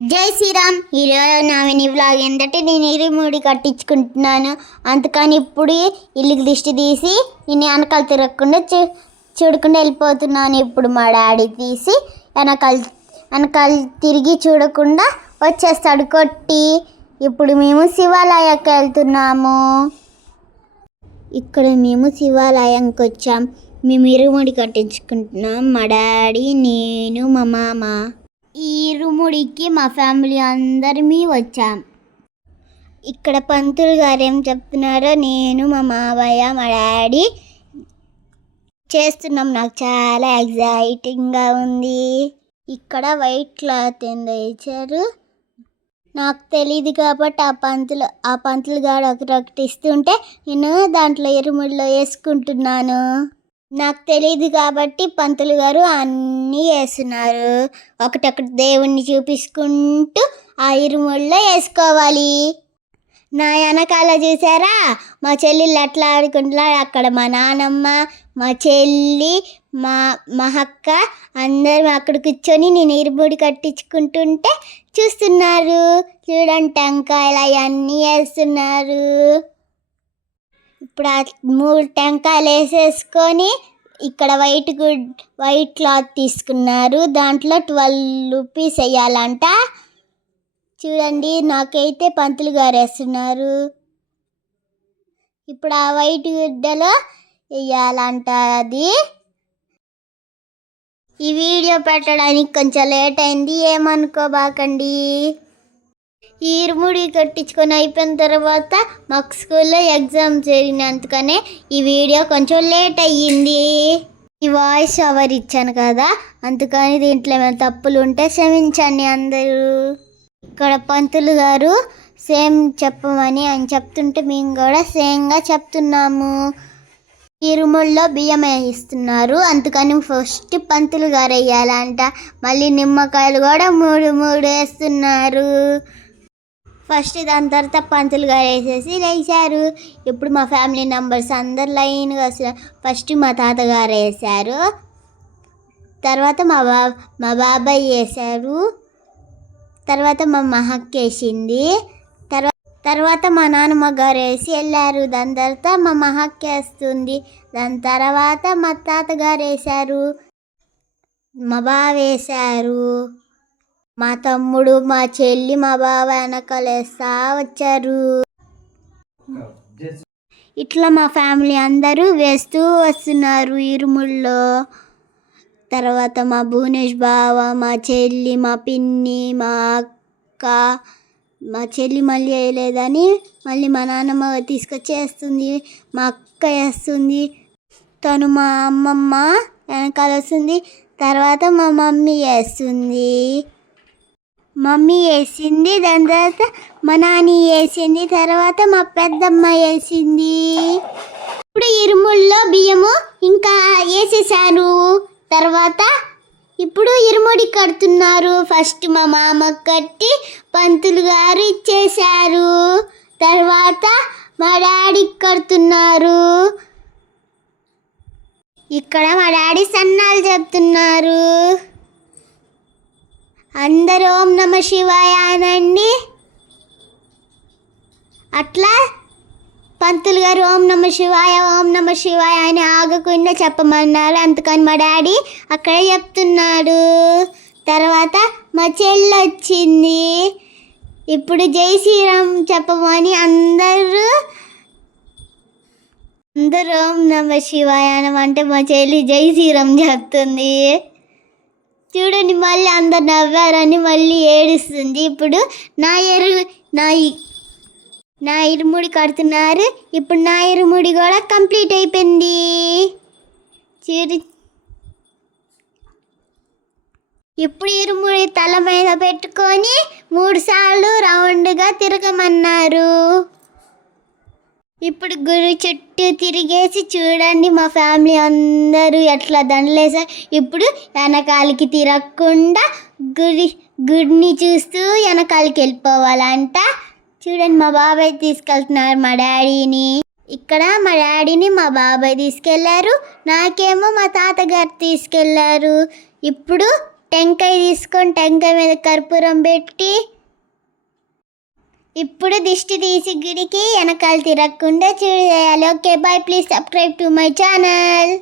జై శ్రీరామ్. ఈరోజు నా మినీ వ్లాగ్ ఏంటంటే నేను ఇరుముడి కట్టించుకుంటున్నాను. అందుకని ఇప్పుడు ఇల్లుకి దిష్టి తీసి నేను వెనకాల తిరగకుండా చూడకుండా వెళ్ళిపోతున్నాను. ఇప్పుడు మా డాడీ తీసి వెనకాల తిరిగి చూడకుండా వచ్చేస్తాడు కొట్టి. ఇప్పుడు మేము శివాలయానికి వెళ్తున్నాము. ఇక్కడ మేము శివాలయానికి వచ్చాం. మేము ఇరుముడి కట్టించుకుంటున్నాం. మా డాడీ, నేను, మా మామ. ఈ ఇరుముడికి మా ఫ్యామిలీ అందరమీ వచ్చాం. ఇక్కడ పంతులు గారు ఏం చెప్తున్నారో నేను, మా మావయ్య, మా డాడీ చేస్తున్నాం. నాకు చాలా ఎగ్జైటింగ్గా ఉంది. ఇక్కడ వైట్ క్లాత్ ఏందో ఇచ్చారు. నాకు తెలియదు కాబట్టి ఆ పంతులు గారు ఒకటి ఇస్తుంటే నేను దాంట్లో ఇరుముడిలో వేసుకుంటున్నాను. నాకు తెలియదు కాబట్టి పంతులు గారు అన్నీ వేస్తున్నారు. ఒకటొకటి దేవుణ్ణి చూపించుకుంటూ ఆ ఇరుముడిలో వేసుకోవాలి. నా వెనకాల చూసారా మా చెల్లెళ్ళు ఎట్లా ఆడుకుంటున్నారు. అక్కడ మా నానమ్మ, మా చెల్లి, మా అక్క అందరూ అక్కడ కూర్చొని నేను ఇరుముడి కట్టించుకుంటుంటే చూస్తున్నారు. చూడండి టెంకాయలు అవన్నీ వేస్తున్నారు. ఇప్పుడు ఆ 3 టెంకాయలు వేసేసుకొని ఇక్కడ వైట్ క్లాత్ తీసుకున్నారు. దాంట్లో 12 రూపీస్ వేయాలంట. చూడండి నాకైతే పంతులు గారు వేస్తున్నారు. ఇప్పుడు ఆ వైట్ గుడ్డలో వేయాలంట. అది ఈ వీడియో పెట్టడానికి కొంచెం లేట్ అయింది, ఏమనుకోబాకండి. ఈ ఇరుముడి కట్టించుకొని అయిపోయిన తర్వాత మాకు స్కూల్లో ఎగ్జామ్ జరిగినందుకనే ఈ వీడియో కొంచెం లేట్ అయ్యింది. ఈ వాయిస్ ఓవర్ ఇచ్చాను కదా, అందుకని దీంట్లో ఏమైనా తప్పులు ఉంటే క్షమించండి అందరూ. ఇక్కడ పంతులు గారు సేమ్ చెప్పమని ఆయన చెప్తుంటే మేము కూడా సేమ్గా చెప్తున్నాము. ఇరుముల్లో బియ్యం వేయిస్తున్నారు. అందుకని ఫస్ట్ పంతులు గారు వేయాలంట. మళ్ళీ నిమ్మకాయలు కూడా 3 వేస్తున్నారు. ఫస్ట్ దాని తర్వాత పంతులు గారు వేసేసి వేసారు. ఇప్పుడు మా ఫ్యామిలీ మెంబర్స్ అందరు లైన్గా వస్తారు. ఫస్ట్ మా తాతగారు వేశారు, తర్వాత మా బాబాయ్ వేశారు, తర్వాత మా అక్క వేసింది, తర్వాత మా నాన్నమ్మ గారు వేసి వెళ్ళారు. దాని తర్వాత మా అక్క వేస్తుంది. దాని తర్వాత మా తాతగారు వేశారు, మా బావ వేశారు, మా తమ్ముడు, మా చెల్లి, మా బావ వెనకాలేస్తా వచ్చారు. ఇట్లా మా ఫ్యామిలీ అందరూ వేస్తూ వస్తున్నారు ఇరుముల్లో. తర్వాత మా భువనేష్ బావ, మా చెల్లి, మా పిన్ని, మా అక్క, మా చెల్లి మళ్ళీ వేయలేదని మళ్ళీ మా నాన్నమ్మ తీసుకొచ్చి వేస్తుంది. మా అక్క వేస్తుంది, తను మా అమ్మమ్మ వెనకాల వస్తుంది. తర్వాత మా మమ్మీ వేస్తుంది, మమ్మీ వేసింది. దాని తర్వాత మా నాని వేసింది, తర్వాత మా పెద్దమ్మ వేసింది. ఇప్పుడు ఇరుముల్లో బియ్యము ఇంకా వేసేసాను. తర్వాత ఇప్పుడు ఇరుముడి కడుతున్నారు. ఫస్ట్ మా మామ కట్టి పంతులు గారు ఇచ్చేశారు. తర్వాత మా డాడీకి కడుతున్నారు. ఇక్కడ మా డాడీ సన్నాలు చెప్తున్నారు. అందరూ ఓం నమ శివాయ అనండి. అట్లా పంతులు గారు ఓం నమ శివాయ, ఓం నమ శివాయ అని ఆగకుండా చెప్పమన్నారు. అందుకని మా డాడీ అక్కడే చెప్తున్నాడు. తర్వాత మా చెల్లి వచ్చింది. ఇప్పుడు జై శ్రీరామ్ చెప్పమని అందరూ ఓం నమ శివాయ అనమంటే మా చెల్లి జై శ్రీరామ్ చెప్తుంది. చూడండి మళ్ళీ అందరు నవ్వారని మళ్ళీ ఏడుస్తుంది. ఇప్పుడు నా ఇరుముడి కడుతున్నారు. ఇప్పుడు నా ఇరుముడి కూడా కంప్లీట్ అయిపోయింది. ఇప్పుడు ఇరుముడి తల మీద పెట్టుకొని 3 సార్లు రౌండ్గా తిరగమన్నారు. ఇప్పుడు గుడి చుట్టూ తిరిగేసి చూడండి మా ఫ్యామిలీ అందరూ ఎట్లా దండలేసారు. ఇప్పుడు వెనకాలకి తిరగకుండా గుడిని చూస్తూ వెనకాలకి వెళ్ళిపోవాలంట. చూడండి మా బాబాయ్ తీసుకెళ్తున్నారు మా డాడీని. ఇక్కడ మా డాడీని మా బాబాయ్ తీసుకెళ్లారు, నాకేమో మా తాతగారు తీసుకెళ్లారు. ఇప్పుడు టెంకాయ తీసుకొని టెంకాయ మీద కర్పూరం పెట్టి ఇప్పుడు దిష్టి తీసి గుడికి వెనకాల తిరగకుండా చూడేయాలి. Okay bye, please subscribe to my channel.